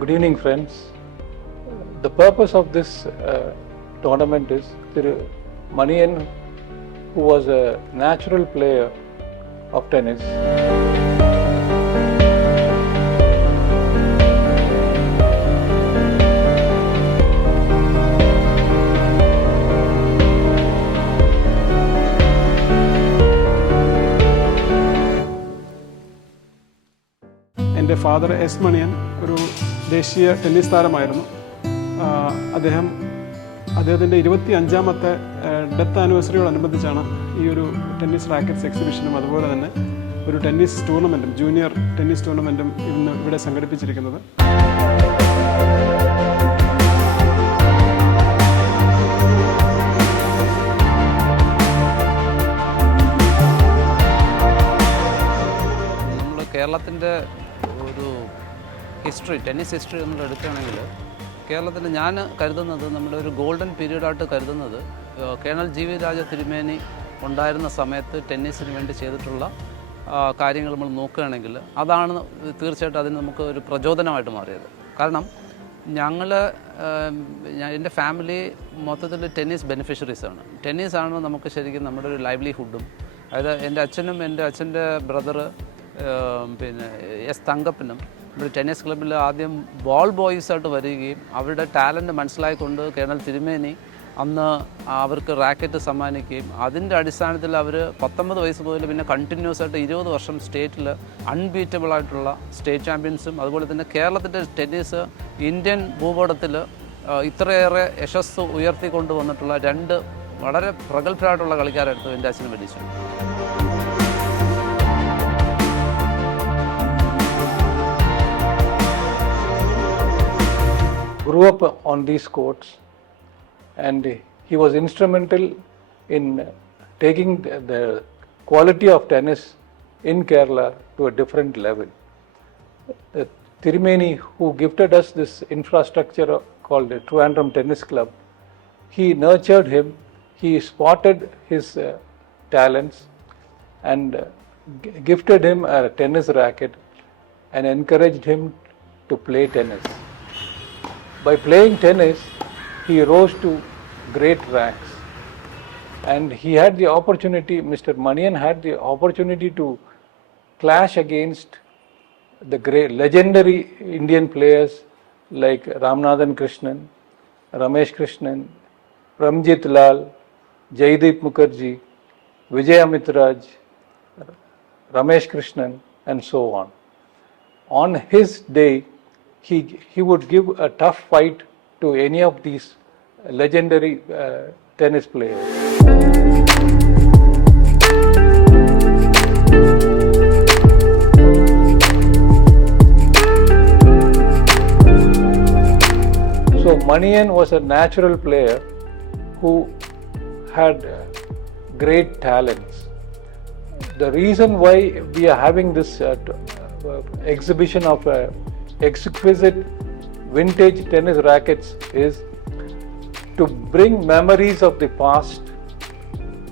Good evening, friends. The purpose of this tournament is Manian, who was a natural player of tennis. എൻ്റെ father S Maniyan ഒരു ദേശീയ tennis താരമായിരുന്നു. അദ്ദേഹത്തിൻ്റെ 25ാമത്തെ death ആനിവേഴ്സറിയോടനുബന്ധിച്ചാണ് ഈ ഒരു ടെന്നീസ് റാക്കറ്റ്സ് എക്സിബിഷനും അതുപോലെ തന്നെ ഒരു ടെന്നീസ് ടൂർണമെൻറ്റും ജൂനിയർ ടെന്നീസ് ടൂർണമെൻറ്റും ഇന്ന് ഇവിടെ സംഘടിപ്പിച്ചിരിക്കുന്നത്. നമ്മൾ കേരളത്തിൻ്റെ ഒരു ഹിസ്റ്ററി, ടെന്നീസ് ഹിസ്റ്ററി നമ്മൾ എടുക്കുകയാണെങ്കിൽ കേരളത്തിൽ ഞാൻ കരുതുന്നത് നമ്മുടെ ഒരു ഗോൾഡൻ പീരീഡായിട്ട് കരുതുന്നത് കേണൽ ജി വി രാജ തിരുമേനി ഉണ്ടായിരുന്ന സമയത്ത് ടെന്നീസിന് വേണ്ടി ചെയ്തിട്ടുള്ള കാര്യങ്ങൾ നമ്മൾ നോക്കുകയാണെങ്കിൽ അതാണ് തീർച്ചയായിട്ടും അതിന് നമുക്ക് ഒരു പ്രചോദനമായിട്ട് മാറിയത്. കാരണം എൻ്റെ ഫാമിലി മൊത്തത്തിൽ ടെന്നീസ് ബെനിഫിഷ്യറീസാണ്. ടെന്നീസാണ് നമുക്ക് ശരിക്കും നമ്മുടെ ഒരു ലൈവ്ലിഹുഡും. അതായത് എൻ്റെ അച്ഛനും എൻ്റെ അച്ഛൻ്റെ ബ്രദറ് പിന്നെ എസ് തങ്കപ്പനും ഒരു ടെന്നീസ് ക്ലബ്ബിൽ ആദ്യം ബോൾ ബോയ്സായിട്ട് വരികയും അവരുടെ ടാലൻറ്റ് മനസ്സിലായിക്കൊണ്ട് കേണൽ തിരുമേനി അന്ന് അവർക്ക് റാക്കറ്റ് സമ്മാനിക്കുകയും അതിൻ്റെ അടിസ്ഥാനത്തിൽ അവർ 19 വയസ്സ് മുതൽ പിന്നെ കണ്ടിന്യൂസ് ആയിട്ട് 20 വർഷം സ്റ്റേറ്റിൽ അൺബീറ്റബിളായിട്ടുള്ള സ്റ്റേറ്റ് ചാമ്പ്യൻസും അതുപോലെ തന്നെ കേരളത്തിൻ്റെ ടെന്നീസ് ഇന്ത്യൻ ഭൂപടത്തിൽ ഇത്രയേറെ യശസ്സ് ഉയർത്തിക്കൊണ്ട് വന്നിട്ടുള്ള 2 വളരെ പ്രഗത്ഭരായിട്ടുള്ള കളിക്കാരായിരുന്നു എൻ്റെ അച്ഛനും വലിയച്ഛനും. Grew up on these courts, and he was instrumental in taking the quality of tennis in Kerala to a different level. Tirumeni, who gifted us this infrastructure called the Trivandrum Tennis Club, he nurtured him, he spotted his talents and gifted him a tennis racket and encouraged him to play tennis. By playing tennis, he rose to great ranks, and he had the opportunity, Mr. Manian had the opportunity to clash against the great legendary Indian players like Ramanathan Krishnan, Ramesh Krishnan, Ramjit Lal, Jaideep Mukherjee, Vijay Amitraj, Ramesh Krishnan, and so on. On his day, he would give a tough fight to any of these legendary tennis players. So Manian was a natural player who had great talents. The reason why we are having this exhibition of exquisite vintage tennis rackets is to bring memories of the past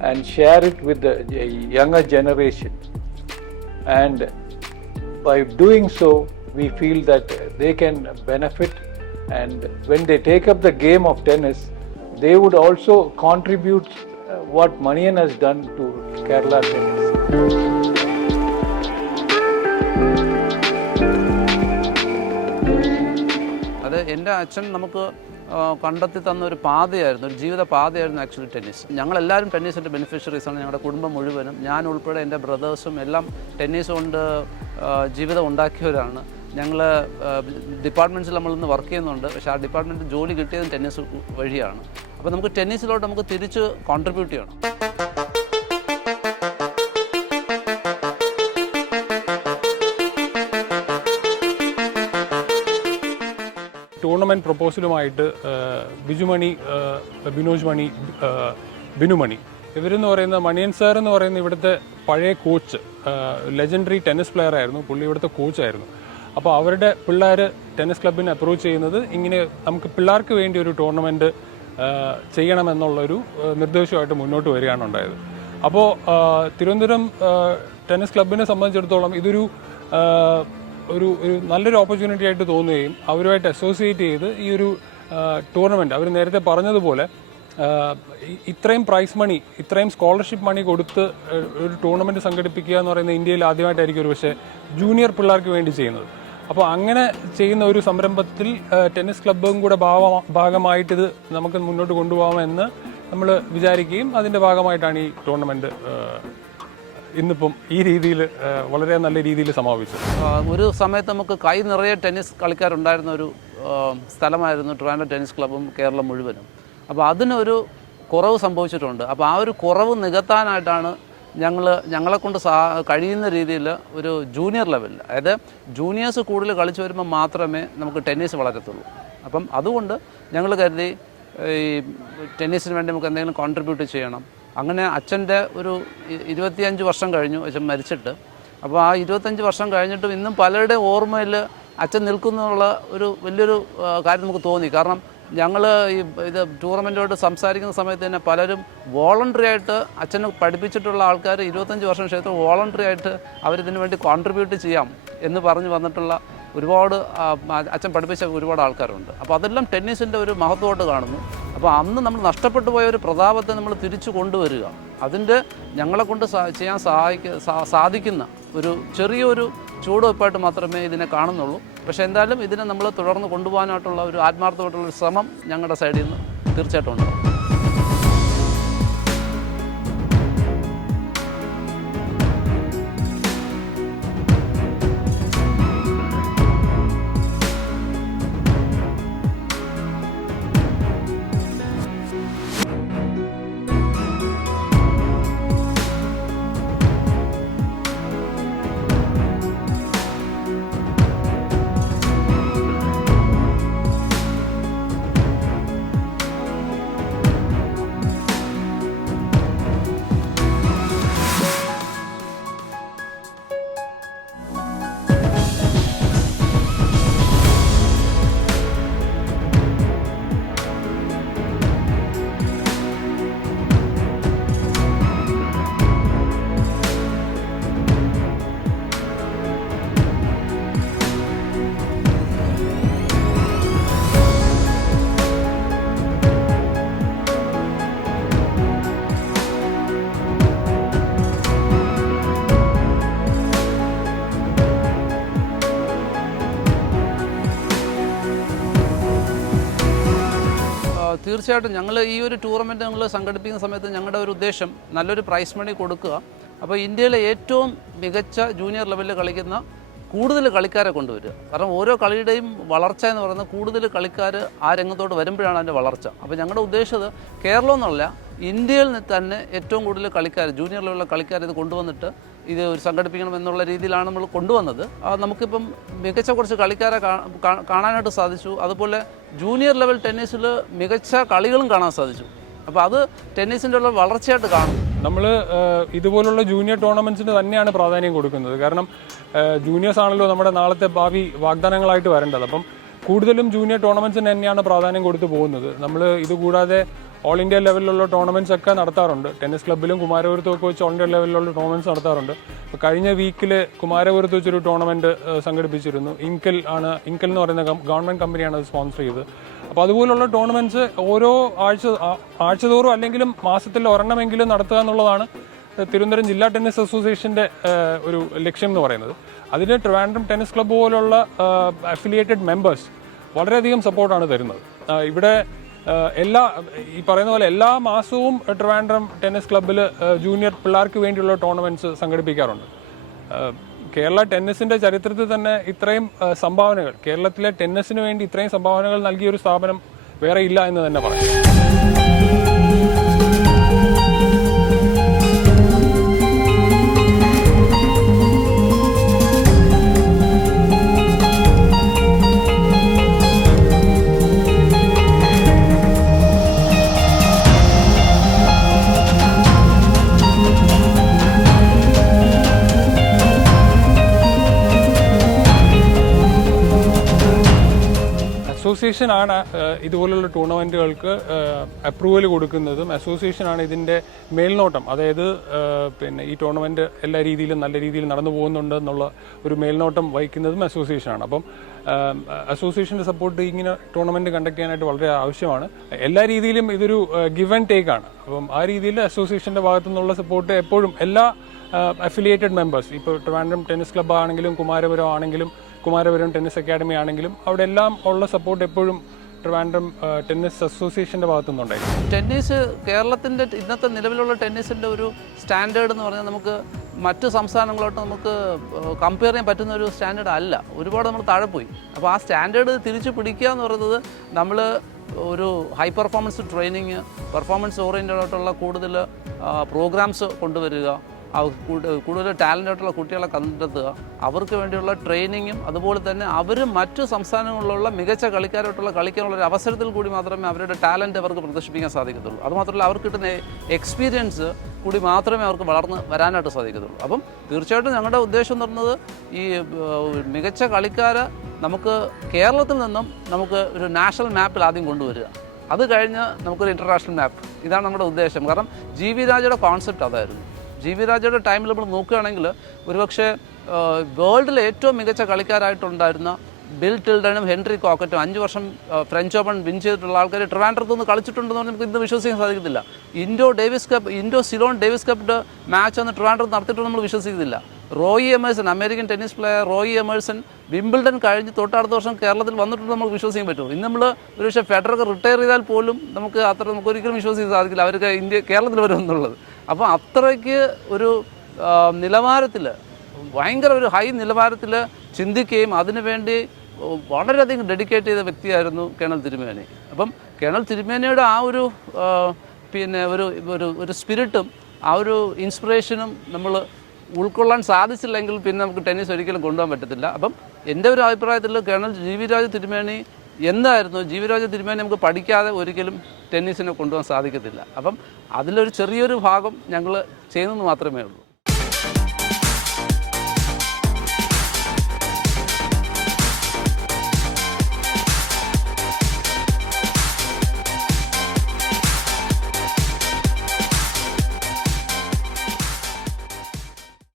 and share it with the younger generation. And by doing so, we feel that they can benefit, and when they take up the game of tennis, they would also contribute what Manian has done to Kerala tennis. അത് എൻ്റെ അച്ഛൻ നമുക്ക് കണ്ടെത്തി തന്ന ഒരു പാതയായിരുന്നു, ഒരു ജീവിത പാതയായിരുന്നു actually tennis. ഞങ്ങളെല്ലാവരും ടെന്നീസിൻ്റെ ബെനിഫിഷ്യറീസാണ്. ഞങ്ങളുടെ കുടുംബം മുഴുവനും, ഞാൻ ഉൾപ്പെടെ എൻ്റെ ബ്രദേഴ്സും എല്ലാം ടെന്നീസ് കൊണ്ട് ജീവിതം ഉണ്ടാക്കിയവരാണ്. ഞങ്ങൾ ഡിപ്പാർട്ട്മെൻറ്റ്സിൽ നമ്മളിന്ന് വർക്ക് ചെയ്യുന്നുണ്ട്, പക്ഷേ ആ ഡിപ്പാർട്ട്മെൻറ്റ് ജോലി കിട്ടിയതും ടെന്നീസ് വഴിയാണ്. അപ്പോൾ നമുക്ക് ടെന്നീസിലോട്ട് നമുക്ക് തിരിച്ച് കോൺട്രിബ്യൂട്ട് ചെയ്യണം. ടൂർണമെൻറ്റ് പ്രൊപ്പോസലുമായിട്ട് ബിജുമണി, ബിനോജ് മണി, ബിനുമണി ഇവരെന്ന് പറയുന്ന മണിയൻ സാർ എന്ന് പറയുന്ന ഇവിടുത്തെ പഴയ കോച്ച്, ലെജൻഡറി ടെന്നീസ് പ്ലെയർ ആയിരുന്നു പുള്ളി, ഇവിടുത്തെ കോച്ചായിരുന്നു. അപ്പോൾ അവരുടെ പിള്ളേർ ടെന്നീസ് ക്ലബിനെ അപ്രോച്ച് ചെയ്യുന്നത് ഇങ്ങനെ നമുക്ക് പിള്ളേർക്ക് വേണ്ടി ഒരു ടൂർണമെൻറ്റ് ചെയ്യണമെന്നുള്ളൊരു നിർദ്ദേശമായിട്ട് മുന്നോട്ട് വരികയാണ് ഉണ്ടായത്. അപ്പോൾ തിരുവനന്തപുരം ടെന്നീസ് ക്ലബിനെ സംബന്ധിച്ചിടത്തോളം ഇതൊരു ഒരു നല്ലൊരു ഓപ്പർച്യൂണിറ്റി ആയിട്ട് തോന്നുകയും അവരുമായിട്ട് അസോസിയേറ്റ് ചെയ്ത് ഈ ഒരു ടൂർണമെൻറ്റ് അവർ നേരത്തെ പറഞ്ഞതുപോലെ ഇത്രയും പ്രൈസ് മണി, ഇത്രയും സ്കോളർഷിപ്പ് മണി കൊടുത്ത് ഒരു ടൂർണമെൻറ്റ് സംഘടിപ്പിക്കുക എന്ന് പറയുന്നത് ഇന്ത്യയിൽ ആദ്യമായിട്ടായിരിക്കും ഒരു പക്ഷേ ജൂനിയർ പിള്ളേർക്ക് വേണ്ടി ചെയ്യുന്നത്. അപ്പോൾ അങ്ങനെ ചെയ്യുന്ന ഒരു സംരംഭത്തിൽ ടെന്നീസ് ക്ലബ്ബും കൂടെ ഭാഗമായിട്ട് ഇത് നമുക്ക് മുന്നോട്ട് കൊണ്ടുപോകാമെന്ന് നമ്മൾ വിചാരിക്കുകയും അതിൻ്റെ ഭാഗമായിട്ടാണ് ഈ ടൂർണമെൻറ്റ് ഇന്നിപ്പം ഈ രീതിയിൽ വളരെ നല്ല രീതിയിൽ സമാപിച്ചത്. ഒരു സമയത്ത് നമുക്ക് കൈ നിറയെ ടെന്നീസ് കളിക്കാരുണ്ടായിരുന്ന ഒരു സ്ഥലമായിരുന്നു ട്രിവാൻഡ്രം ടെന്നീസ് ക്ലബ്ബും കേരളം മുഴുവനും. അപ്പോൾ അതിനൊരു കുറവ് സംഭവിച്ചിട്ടുണ്ട്. അപ്പോൾ ആ ഒരു കുറവ് നികത്താനായിട്ടാണ് ഞങ്ങളെക്കൊണ്ട് കഴിയുന്ന രീതിയിൽ ഒരു ജൂനിയർ ലെവലിൽ, അതായത് ജൂനിയേഴ്സ് കൂടുതൽ കളിച്ചു വരുമ്പോൾ മാത്രമേ നമുക്ക് ടെന്നീസ് വളരത്തുള്ളൂ. അപ്പം അതുകൊണ്ട് ഞങ്ങൾ കരുതി ഈ ടെന്നീസിന് വേണ്ടി നമുക്ക് എന്തെങ്കിലും കോൺട്രിബ്യൂട്ട് ചെയ്യണം. അങ്ങനെ അച്ഛൻ്റെ ഒരു 25 വർഷം കഴിഞ്ഞു അച്ഛൻ മരിച്ചിട്ട്. അപ്പോൾ ആ 25 വർഷം കഴിഞ്ഞിട്ടും ഇന്നും പലരുടെയും ഓർമ്മയിൽ അച്ഛൻ നിൽക്കുന്നുള്ള ഒരു വലിയൊരു കാര്യം നമുക്ക് തോന്നി. കാരണം ഞങ്ങൾ ഇത് ടൂർണമെൻറ്റോട് സംസാരിക്കുന്ന സമയത്ത് തന്നെ പലരും വോളണ്ടറി ആയിട്ട് അച്ഛനെ പഠിപ്പിച്ചിട്ടുള്ള ആൾക്കാർ 25 വർഷം ശേഷം വോളണ്ടറി ആയിട്ട് അവരിതിനു വേണ്ടി കോൺട്രിബ്യൂട്ട് ചെയ്യാം എന്ന് പറഞ്ഞു വന്നിട്ടുള്ള ഒരുപാട് അച്ഛൻ പഠിപ്പിച്ച ഒരുപാട് ആൾക്കാരുണ്ട്. അപ്പോൾ അതെല്ലാം ടെന്നീസിൻ്റെ ഒരു മഹത്വമായിട്ട് കാണുന്നു. അപ്പോൾ അന്ന് നമ്മൾ നഷ്ടപ്പെട്ടു പോയ ഒരു പ്രതാപത്തെ നമ്മൾ തിരിച്ചു കൊണ്ടുവരിക, അതിൻ്റെ ഞങ്ങളെക്കൊണ്ട് ചെയ്യാൻ സാധിക്കുന്ന ഒരു ചെറിയൊരു ചുവടുവയ്പ്പായിട്ട് മാത്രമേ ഇതിനെ കാണുന്നുള്ളൂ. പക്ഷേ എന്തായാലും ഇതിനെ നമ്മൾ തുടർന്ന് കൊണ്ടുപോകാനായിട്ടുള്ള ഒരു ആത്മാർത്ഥമായിട്ടുള്ളൊരു ശ്രമം ഞങ്ങളുടെ സൈഡിൽ നിന്ന് തീർച്ചയായിട്ടും ഉണ്ടാകും. തീർച്ചയായിട്ടും ഞങ്ങൾ ഈ ഒരു ടൂർണമെൻറ്റ് ഞങ്ങൾ സംഘടിപ്പിക്കുന്ന സമയത്ത് ഞങ്ങളുടെ ഒരു ഉദ്ദേശം നല്ലൊരു പ്രൈസ് മണി കൊടുക്കുക. അപ്പോൾ ഇന്ത്യയിലെ ഏറ്റവും മികച്ച ജൂനിയർ ലെവലിൽ കളിക്കുന്ന കൂടുതൽ കളിക്കാരെ കൊണ്ടുവരിക. കാരണം ഓരോ കളിയുടെയും വളർച്ച എന്ന് പറയുന്നത് കൂടുതൽ കളിക്കാർ ആ രംഗത്തോട്ട് വരുമ്പോഴാണ് അതിൻ്റെ വളർച്ച. അപ്പോൾ ഞങ്ങളുടെ ഉദ്ദേശിച്ചത് കേരളം എന്നല്ല, ഇന്ത്യയിൽ തന്നെ ഏറ്റവും കൂടുതൽ കളിക്കാർ, ജൂനിയർ ലെവലിലെ കളിക്കാർ ഇത് കൊണ്ടുവന്നിട്ട് ഇത് സംഘടിപ്പിക്കണം എന്നുള്ള രീതിയിലാണ് നമ്മൾ കൊണ്ടുവന്നത്. നമുക്കിപ്പം മികച്ച കുറച്ച് കളിക്കാരെ കാണാനായിട്ട് സാധിച്ചു. അതുപോലെ ജൂനിയർ ലെവൽ ടെന്നീസിൽ മികച്ച കളികളും കാണാൻ സാധിച്ചു. അപ്പോൾ അത് ടെന്നീസിൻ്റെ ഉള്ള വളർച്ചയായിട്ട് കാണും. നമ്മൾ ഇതുപോലുള്ള ജൂനിയർ ടൂർണമെൻറ്റ്സിന് തന്നെയാണ് പ്രാധാന്യം കൊടുക്കുന്നത്. കാരണം ജൂനിയേഴ്സ് ആണല്ലോ നമ്മുടെ നാളത്തെ ഭാവി വാഗ്ദാനങ്ങളായിട്ട് വരേണ്ടത്. അപ്പം കൂടുതലും ജൂനിയർ ടൂർണമെൻറ്റ്സിന് തന്നെയാണ് പ്രാധാന്യം കൊടുത്തു പോകുന്നത്. നമ്മൾ ഇതുകൂടാതെ ഓൾ ഇന്ത്യ ലെവലിലുള്ള ടൂർണമെൻറ്റ്സ് ഒക്കെ നടത്താറുണ്ട്. ടെന്നീസ് ക്ലബ്ബിലും കുമാരപുരത്തും ഒക്കെ വെച്ച് ഓൾ ഇന്ത്യ ലെവലിലുള്ള ടൂർണമെൻറ്റ്സ് നടത്താറുണ്ട്. അപ്പോൾ കഴിഞ്ഞ വീക്കിൽ കുമാരപുരത്ത് വെച്ചൊരു ടൂർണമെൻറ്റ് സംഘടിപ്പിച്ചിരുന്നു. ഇൻകൽ എന്ന് പറയുന്ന ഗവൺമെൻറ് കമ്പനിയാണ് അത് സ്പോൺസർ ചെയ്തത്. അപ്പോൾ അതുപോലുള്ള ടൂർണമെൻറ്റ്സ് ഓരോ ആഴ്ചതോറും അല്ലെങ്കിലും മാസത്തിൽ ഒരെണ്ണമെങ്കിലും നടത്തുക എന്നുള്ളതാണ് തിരുവനന്തപുരം ജില്ലാ ടെന്നീസ് അസോസിയേഷൻ്റെ ഒരു ലക്ഷ്യം എന്ന് പറയുന്നത്. അതിന് ട്രിവാൻഡ്രം ടെന്നീസ് ക്ലബ്ബ് പോലുള്ള അഫിലിയേറ്റഡ് മെമ്പേഴ്സ് വളരെയധികം സപ്പോർട്ടാണ് തരുന്നത്. ഇവിടെ ഈ പറയുന്ന പോലെ എല്ലാ മാസവും ട്രിവാൻഡ്രം ടെന്നീസ് ക്ലബ്ബിൽ ജൂനിയർ പിള്ളേർക്ക് വേണ്ടിയുള്ള ടൂർണമെൻറ്റ്സ് സംഘടിപ്പിക്കാറുണ്ട്. കേരള ടെന്നീസിൻ്റെ ചരിത്രത്തിൽ തന്നെ ഇത്രയും സംഭാവനകൾ, കേരളത്തിലെ ടെന്നീസിന് വേണ്ടി ഇത്രയും സംഭാവനകൾ നൽകിയ ഒരു സ്ഥാപനം വേറെ ഇല്ല എന്ന് തന്നെ പറയാം. അസോസിയേഷനാണ് ഇതുപോലുള്ള ടൂർണമെൻറ്റുകൾക്ക് അപ്രൂവൽ കൊടുക്കുന്നതും, അസോസിയേഷനാണ് ഇതിൻ്റെ മേൽനോട്ടം. അതായത് പിന്നെ ഈ ടൂർണമെൻറ്റ് എല്ലാ രീതിയിലും നല്ല രീതിയിൽ നടന്നു പോകുന്നുണ്ട് എന്നുള്ള ഒരു മേൽനോട്ടം വഹിക്കുന്നതും അസോസിയേഷനാണ്. അപ്പം അസോസിയേഷൻ്റെ സപ്പോർട്ട് ഇങ്ങനെ ടൂർണമെൻറ്റ് കണ്ടക്ട് ചെയ്യാനായിട്ട് വളരെ ആവശ്യമാണ്. എല്ലാ രീതിയിലും ഇതൊരു ഗിവ് ആൻഡ് ടേക്ക് ആണ്. അപ്പം ആ രീതിയിൽ അസോസിയേഷൻ്റെ ഭാഗത്തു നിന്നുള്ള സപ്പോർട്ട് എപ്പോഴും എല്ലാ അഫിലിയേറ്റഡ് മെമ്പേഴ്സ്, ഇപ്പോൾ ട്രിവാൻഡ്രം ടെന്നീസ് ക്ലബ്ബ് ആണെങ്കിലും കുമാരപുരം ആണെങ്കിലും കുമാരപുരം ടെന്നീസ് അക്കാഡമി ആണെങ്കിലും അവിടെ എല്ലാം ഉള്ള സപ്പോർട്ട് എപ്പോഴും ട്രിവാൻഡ്രം ടെന്നീസ് അസോസിയേഷൻ്റെ ഭാഗത്തു നിന്നുണ്ടായിരുന്നു. ടെന്നീസ് കേരളത്തിൻ്റെ ഇന്നത്തെ നിലവിലുള്ള ടെന്നീസിൻ്റെ ഒരു സ്റ്റാൻഡേർഡ് എന്ന് പറഞ്ഞാൽ നമുക്ക് മറ്റ് സംസ്ഥാനങ്ങളോട്ട് നമുക്ക് കമ്പയർ ചെയ്യാൻ പറ്റുന്ന ഒരു സ്റ്റാൻഡേർഡ് അല്ല. ഒരുപാട് നമ്മൾ താഴെ പോയി. അപ്പോൾ ആ സ്റ്റാൻഡേർഡ് തിരിച്ചു പിടിക്കുക എന്ന് പറയുന്നത് നമ്മൾ ഒരു high performance training, performance oriented ആയിട്ടുള്ള കൂടുതൽ പ്രോഗ്രാംസ് കൊണ്ടുവരിക, കൂടുതൽ ടാലൻ്റ് ആയിട്ടുള്ള കുട്ടികളെ കണ്ടെത്തുക, അവർക്ക് വേണ്ടിയുള്ള ട്രെയിനിങ്ങും അതുപോലെ തന്നെ അവർ മറ്റു സംസ്ഥാനങ്ങളിലുള്ള മികച്ച കളിക്കാരായിട്ടുള്ള കളിക്കാനുള്ള ഒരു അവസരത്തിൽ കൂടി മാത്രമേ അവരുടെ ടാലൻറ്റ് അവർക്ക് പ്രദർശിപ്പിക്കാൻ സാധിക്കത്തുള്ളൂ. അതുമാത്രമല്ല അവർക്ക് കിട്ടുന്ന എക്സ്പീരിയൻസ് കൂടി മാത്രമേ അവർക്ക് വളർന്ന് വരാനായിട്ട് സാധിക്കത്തുള്ളൂ. അപ്പം തീർച്ചയായിട്ടും ഞങ്ങളുടെ ഉദ്ദേശം എന്ന് പറയുന്നത് ഈ മികച്ച കളിക്കാരെ നമുക്ക് കേരളത്തിൽ നിന്നും നമുക്ക് ഒരു നാഷണൽ മാപ്പിൽ ആദ്യം കൊണ്ടുവരിക, അത് കഴിഞ്ഞ് നമുക്കൊരു ഇൻ്റർനാഷണൽ മാപ്പ്. ഇതാണ് നമ്മുടെ ഉദ്ദേശം. കാരണം ജി വി രാജയുടെ കോൺസെപ്റ്റ് അതായിരുന്നു. ജി വി രാജയുടെ ടൈമിൽ നമ്മൾ നോക്കുകയാണെങ്കിൽ ഒരുപക്ഷെ വേൾഡിലെ ഏറ്റവും മികച്ച കളിക്കാരായിട്ടുണ്ടായിരുന്ന ബിൽ ടിൽഡനും ഹെൻറി കോക്കറ്റും 5 വർഷം ഫ്രഞ്ച് ഓപ്പൺ വിൻ ചെയ്തിട്ടുള്ള ആൾക്കാർ ട്രിവാൻഡ്രത്ത് നിന്ന് കളിച്ചിട്ടുണ്ടെന്ന് പറഞ്ഞാൽ നമുക്ക് ഇന്ന് വിശ്വസിക്കാൻ സാധിക്കത്തില്ല. Indo Ceylon Davis cup match അന്ന് ട്രിവാൻഡ്രത്ത് നടത്തിയിട്ടുണ്ടെന്ന് നമ്മൾ വിശ്വസിക്കുന്നില്ല. Roy Emerson, American tennis player Roy Emerson Wimbledon കഴിഞ്ഞ് തൊട്ടടുത്ത വർഷം കേരളത്തിൽ വന്നിട്ടുണ്ട് നമുക്ക് വിശ്വസിക്കാൻ പറ്റുമോ? ഇന്ന് നമ്മൾ ഒരു പക്ഷേ ഫെഡറർ റിട്ടയർ ചെയ്താൽ പോലും നമുക്ക് ഒരിക്കലും വിശ്വസിക്കാൻ സാധിക്കില്ല അവർക്ക് കേരളത്തിൽ വരുമെന്നുള്ളത്. അപ്പോൾ അത്രയ്ക്ക് ഒരു നിലവാരത്തിൽ, ഭയങ്കര ഒരു ഹൈ നിലവാരത്തിൽ ചിന്തിക്കുകയും അതിനുവേണ്ടി വളരെയധികം ഡെഡിക്കേറ്റ് ചെയ്ത വ്യക്തിയായിരുന്നു കേണൽ തിരുമേനി. അപ്പം കേണൽ തിരുമേനിയുടെ ആ ഒരു പിന്നെ ഒരു സ്പിരിറ്റും ആ ഒരു ഇൻസ്പിറേഷനും നമ്മൾ ഉൾക്കൊള്ളാൻ സാധിച്ചില്ലെങ്കിൽ പിന്നെ നമുക്ക് ടെന്നീസ് ഒരിക്കലും കൊണ്ടുപോകാൻ പറ്റത്തില്ല. അപ്പം എൻ്റെ ഒരു അഭിപ്രായത്തിൽ കേണൽ ജി വി രാജ തിരുമേനി എന്തായിരുന്നു, ജി വി രാജ തിരുമേനി നമുക്ക് പഠിക്കാതെ ഒരിക്കലും ടെന്നീസിനെ കൊണ്ടുപോകാൻ സാധിക്കത്തില്ല. അപ്പം അതിലൊരു ചെറിയൊരു ഭാഗം ഞങ്ങൾ ചെയ്യുന്നത് മാത്രമേ ഉള്ളൂ.